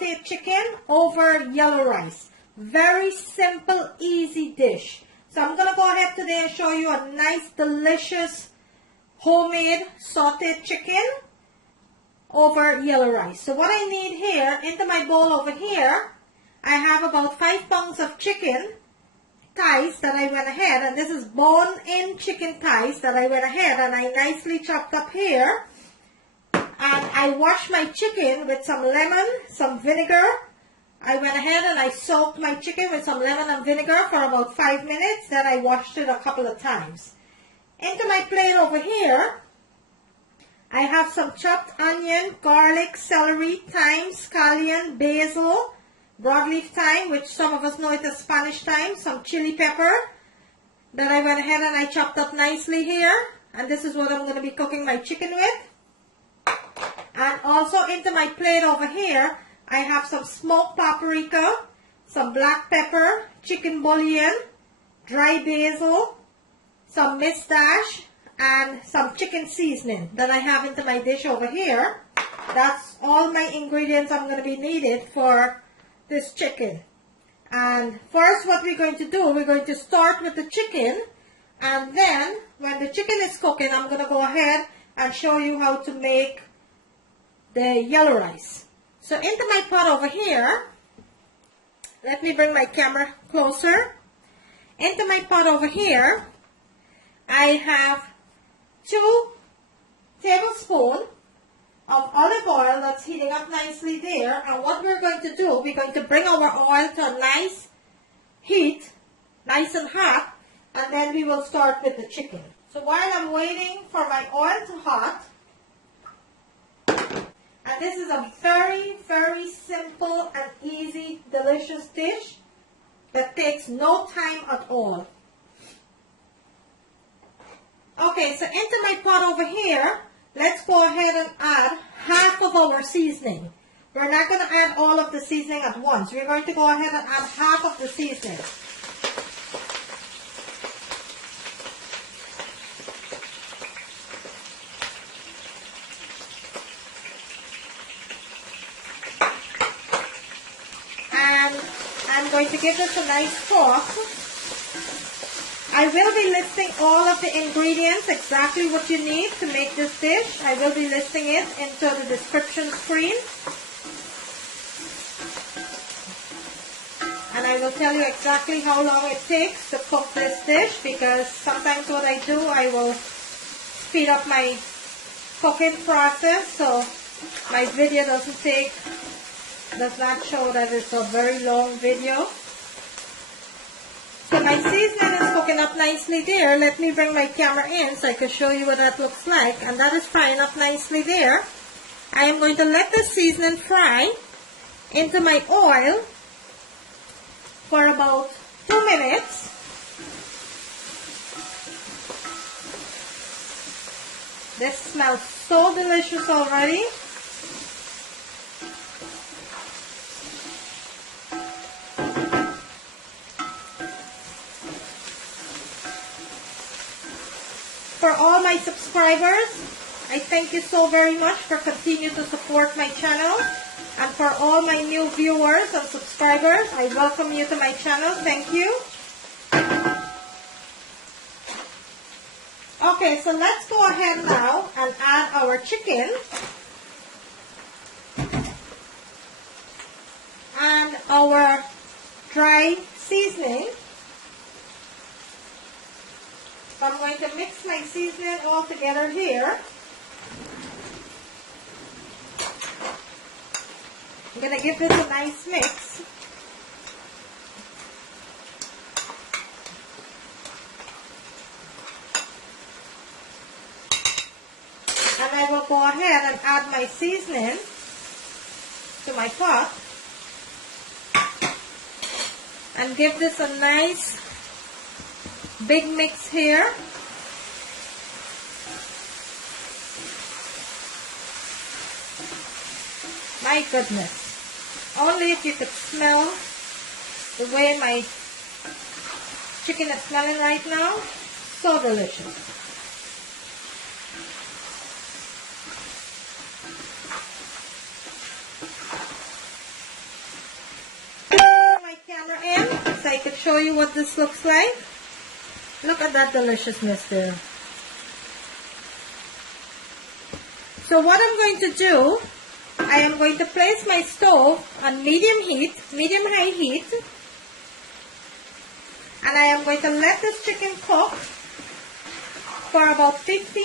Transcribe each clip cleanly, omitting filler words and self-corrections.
sauteed chicken over yellow rice. Very simple, easy dish. So I'm going to go ahead today and show you a nice, delicious, homemade sauteed chicken over yellow rice. So what I need here, into my bowl over here, I have about 5 pounds of chicken thighs that I went ahead, and this is bone-in chicken thighs that I went ahead and I nicely chopped up here. And I washed my chicken with some lemon, some vinegar. I went ahead and I soaked my chicken with some lemon and vinegar for about 5 minutes. Then I washed it a couple of times. Into my plate over here, I have some chopped onion, garlic, celery, thyme, scallion, basil, broadleaf thyme, which some of us know it as Spanish thyme, some chili pepper that I went ahead and I chopped up nicely here. And this is what I'm going to be cooking my chicken with. And also into my plate over here, I have some smoked paprika, some black pepper, chicken bouillon, dry basil, some mistache, and some chicken seasoning that I have into my dish over here. That's all my ingredients I'm going to be needed for this chicken. And first what we're going to do, we're going to start with the chicken, and then when the chicken is cooking, I'm going to go ahead and show you how to make the yellow rice. So into my pot over here, let me bring my camera closer. Into my pot over here, I have 2 tablespoons of olive oil that's heating up nicely there. And what we're going to do, we're going to bring our oil to a nice heat, nice and hot, and then we will start with the chicken. So while I'm waiting for my oil to hot, and this is a very, very simple and easy, delicious dish that takes no time at all. Okay, so into my pot over here, let's go ahead and add half of our seasoning. We're not going to add all of the seasoning at once. We're going to go ahead and add half of the seasoning. I'm going to give this a nice toss. I will be listing all of the ingredients, exactly what you need to make this dish. I will be listing it into the description screen. And I will tell you exactly how long it takes to cook this dish, because sometimes what I do, I will speed up my cooking process so my video does not show that it's a very long video. So my seasoning is cooking up nicely there. Let me bring my camera in so I can show you what that looks like. And that is frying up nicely there. I am going to let the seasoning fry into my oil for about 2 minutes. This smells so delicious already. For all my subscribers, I thank you so very much for continuing to support my channel. And for all my new viewers and subscribers, I welcome you to my channel. Thank you. Okay, so let's go ahead now and add our chicken and our dry seasoning. So I'm going to mix my seasoning all together here. I'm going to give this a nice mix. And I will go ahead and add my seasoning to my pot and give this a nice big mix here. My goodness, only if you could smell the way my chicken is smelling right now, so delicious. I could show you what this looks like. Look at that deliciousness there. So what I'm going to do, I am going to place my stove on medium-high heat. And I am going to let this chicken cook for about 15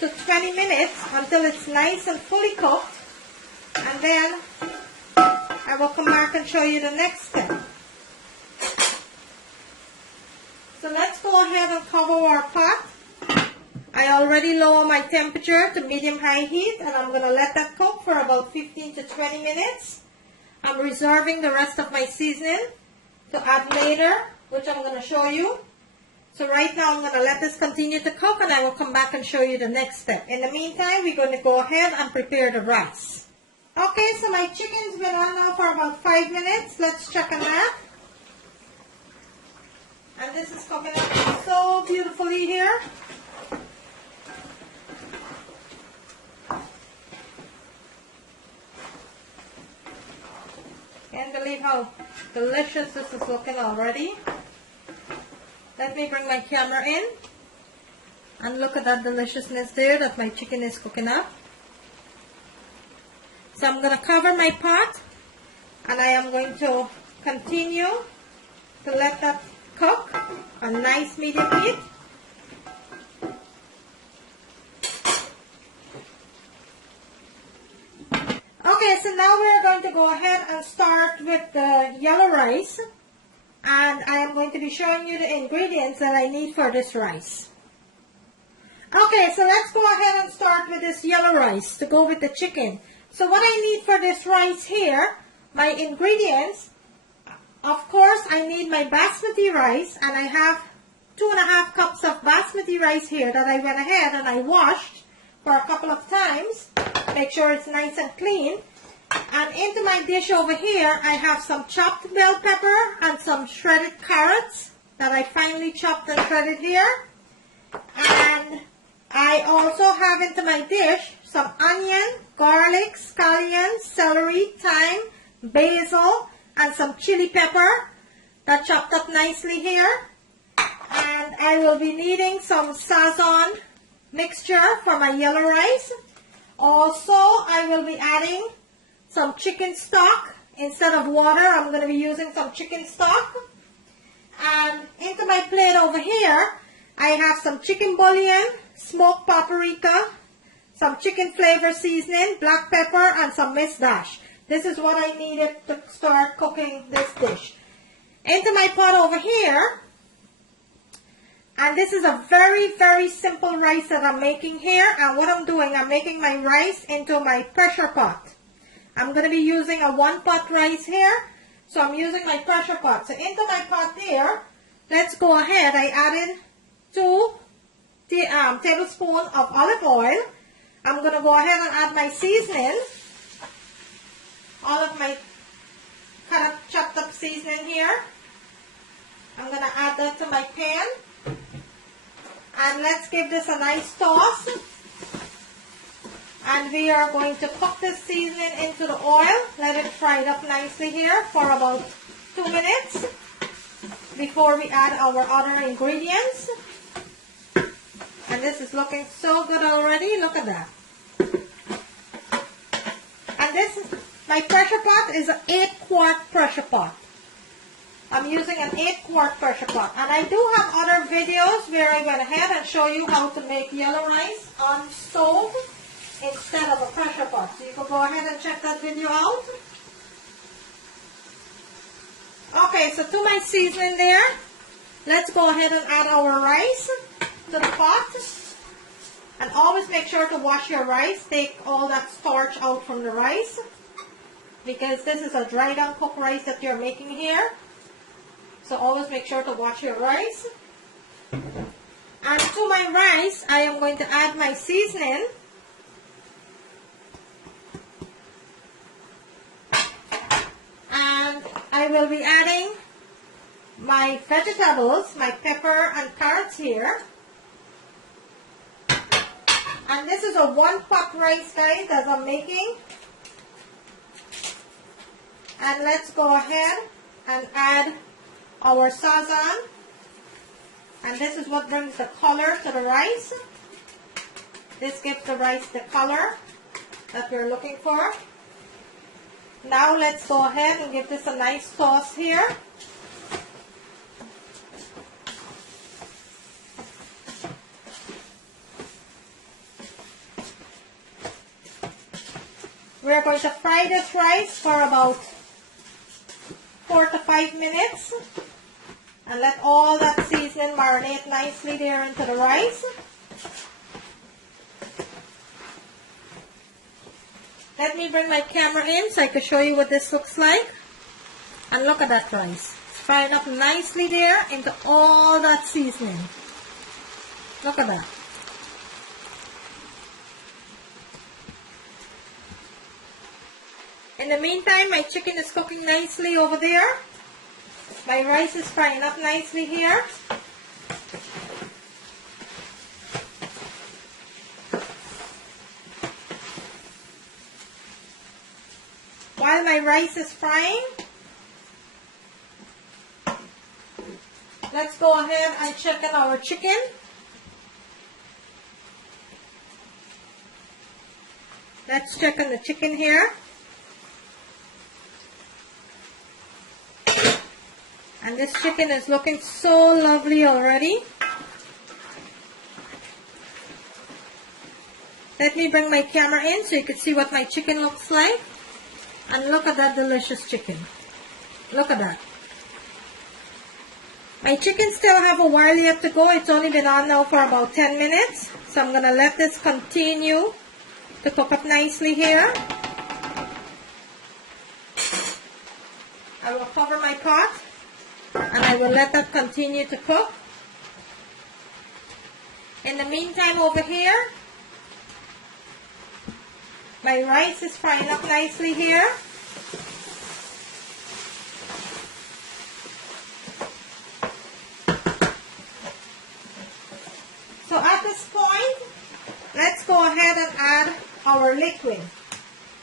to 20 minutes until it's nice and fully cooked. And then I will come back and show you the next step. So let's go ahead and cover our pot. I already lower my temperature to medium-high heat, and I'm going to let that cook for about 15 to 20 minutes. I'm reserving the rest of my seasoning to add later, which I'm going to show you. So right now I'm going to let this continue to cook, and I will come back and show you the next step. In the meantime, we're going to go ahead and prepare the rice. Okay, so my chicken's been on now for about 5 minutes. Let's check on that. And this is cooking up so beautifully here. Can't believe how delicious this is looking already. Let me bring my camera in and look at that deliciousness there that my chicken is cooking up. So I'm going to cover my pot, and I am going to continue to let that cook on nice medium heat. Okay, so now we're going to go ahead and start with the yellow rice. And I am going to be showing you the ingredients that I need for this rice. Okay, so let's go ahead and start with this yellow rice to go with the chicken. So what I need for this rice here, my ingredients, of course I need my basmati rice, and I have 2.5 cups of basmati rice here that I went ahead and I washed for a couple of times. Make sure it's nice and clean. And into my dish over here, I have some chopped bell pepper and some shredded carrots that I finely chopped and shredded here. And I also have into my dish some onion, garlic, scallions, celery, thyme, basil, and some chili pepper that chopped up nicely here. And I will be needing some Sazon mixture for my yellow rice. Also, I will be adding some chicken stock. Instead of water, I'm going to be using some chicken stock. And into my plate over here, I have some chicken bouillon, smoked paprika, some chicken flavor seasoning, black pepper, and some minced dash. This is what I needed to start cooking this dish. Into my pot over here, and this is a very, very simple rice that I'm making here. And what I'm doing, I'm making my rice into my pressure pot. I'm going to be using a 1-pot rice here. So I'm using my pressure pot. So into my pot there, let's go ahead. I added 2 tablespoons of olive oil. I'm going to go ahead and add my seasoning. All of my kind of chopped up seasoning here. I'm going to add that to my pan. And let's give this a nice toss. And we are going to cook this seasoning into the oil. Let it fry up nicely here for about 2 minutes before we add our other ingredients. And this is looking so good already. Look at that. And this, my pressure pot is an 8-quart pressure pot. I'm using an 8-quart pressure pot. And I do have other videos where I went ahead and show you how to make yellow rice on stove instead of a pressure pot. So you can go ahead and check that video out. Okay, so to my seasoning there, let's go ahead and add our rice to the pot. And always make sure to wash your rice. Take all that starch out from the rice, because this is a dried uncooked rice that you're making here. So always make sure to wash your rice. And to my rice, I am going to add my seasoning. And I will be adding my vegetables, my pepper and carrots here. And this is a 1-pot rice, guys, that I'm making. And let's go ahead and add our sazan, and this is what brings the color to the rice. This gives the rice the color that we're looking for. Now let's go ahead and give this a nice toss here. We're going to fry this rice for about 4 to 5 minutes and let all that seasoning marinate nicely there into the rice. Let me bring my camera in so I can show you what this looks like. And look at that rice. It's frying up nicely there into all that seasoning. Look at that. In the meantime, my chicken is cooking nicely over there. My rice is frying up nicely here. While my rice is frying, let's go ahead and check on our chicken. Let's check on the chicken here. And this chicken is looking so lovely already. Let me bring my camera in so you can see what my chicken looks like. And look at that delicious chicken. Look at that. My chicken still have a while yet to go. It's only been on now for about 10 minutes. So I'm going to let this continue to cook up nicely here. I will cover my pot and I will let that continue to cook. In the meantime over here, my rice is frying up nicely here. So at this point, let's go ahead and add our liquid.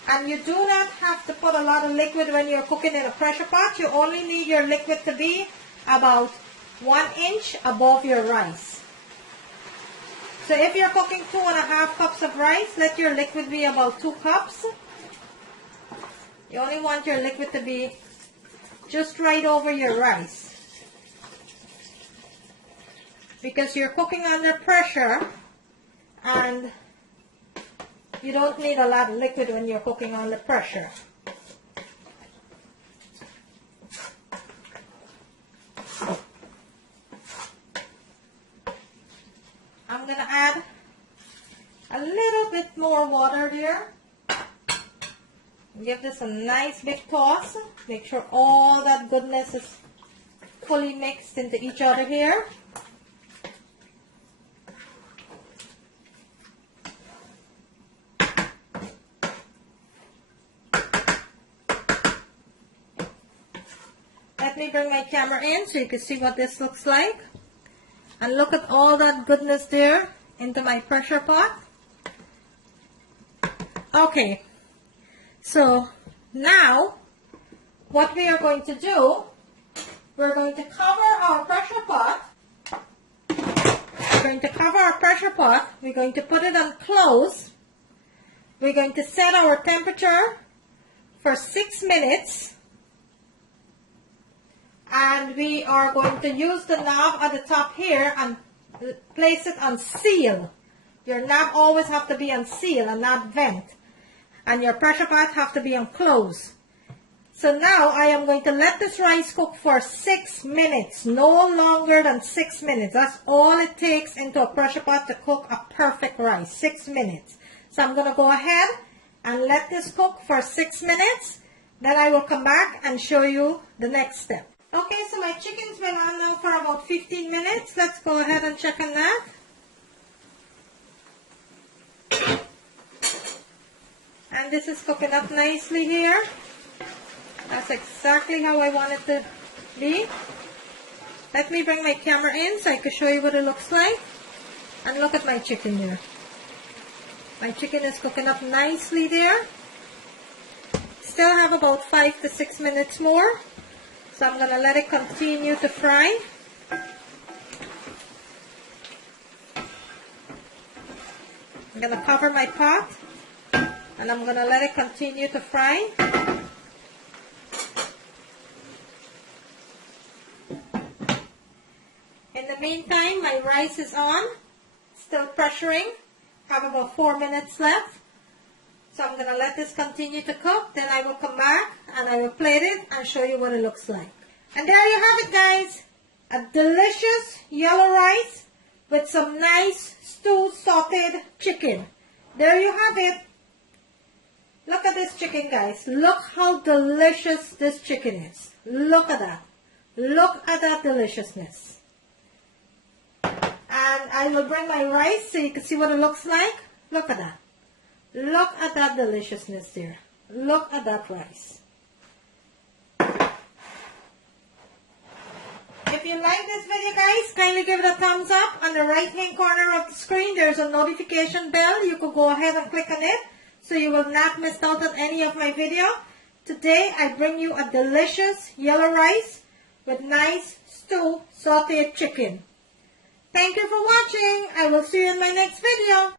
And you do not have to put a lot of liquid when you're cooking in a pressure pot. You only need your liquid to be about 1 inch above your rice. So if you're cooking 2.5 cups of rice, let your liquid be about 2 cups. You only want your liquid to be just right over your rice. Because you're cooking under pressure and you don't need a lot of liquid when you're cooking under pressure. I'm going to add a little bit more water there. Give this a nice big toss. Make sure all that goodness is fully mixed into each other here. Let me bring my camera in so you can see what this looks like. And look at all that goodness there into my pressure pot. Okay, so now what we are going to do, we're going to cover our pressure pot. We're going to cover our pressure pot. We're going to put it on close. We're going to set our temperature for 6 minutes. And we are going to use the knob at the top here and place it on seal. Your knob always have to be on seal and not vent. And your pressure pot have to be on close. So now I am going to let this rice cook for 6 minutes. No longer than 6 minutes. That's all it takes into a pressure pot to cook a perfect rice. 6 minutes. So I'm going to go ahead and let this cook for 6 minutes. Then I will come back and show you the next step. Okay, so my chicken's been on now for about 15 minutes. Let's go ahead and check on that. And this is cooking up nicely here. That's exactly how I want it to be. Let me bring my camera in so I can show you what it looks like. And look at my chicken there. My chicken is cooking up nicely there. Still have about 5 to 6 minutes more. So I'm going to let it continue to fry. I'm going to cover my pot and I'm going to let it continue to fry. In the meantime, my rice is on, still pressuring. Have about 4 minutes left. So I'm going to let this continue to cook. Then I will come back and I will plate it and show you what it looks like. And there you have it, guys. A delicious yellow rice with some nice stewed sauteed chicken. There you have it. Look at this chicken, guys. Look how delicious this chicken is. Look at that. Look at that deliciousness. And I will bring my rice so you can see what it looks like. Look at that. Look at that deliciousness there. Look at that rice. If you like this video, guys, kindly give it a thumbs up. On the right hand corner of the screen, there's a notification bell. You could go ahead and click on it so you will not miss out on any of my video. Today, I bring you a delicious yellow rice with nice stewed sauteed chicken. Thank you for watching. I will see you in my next video.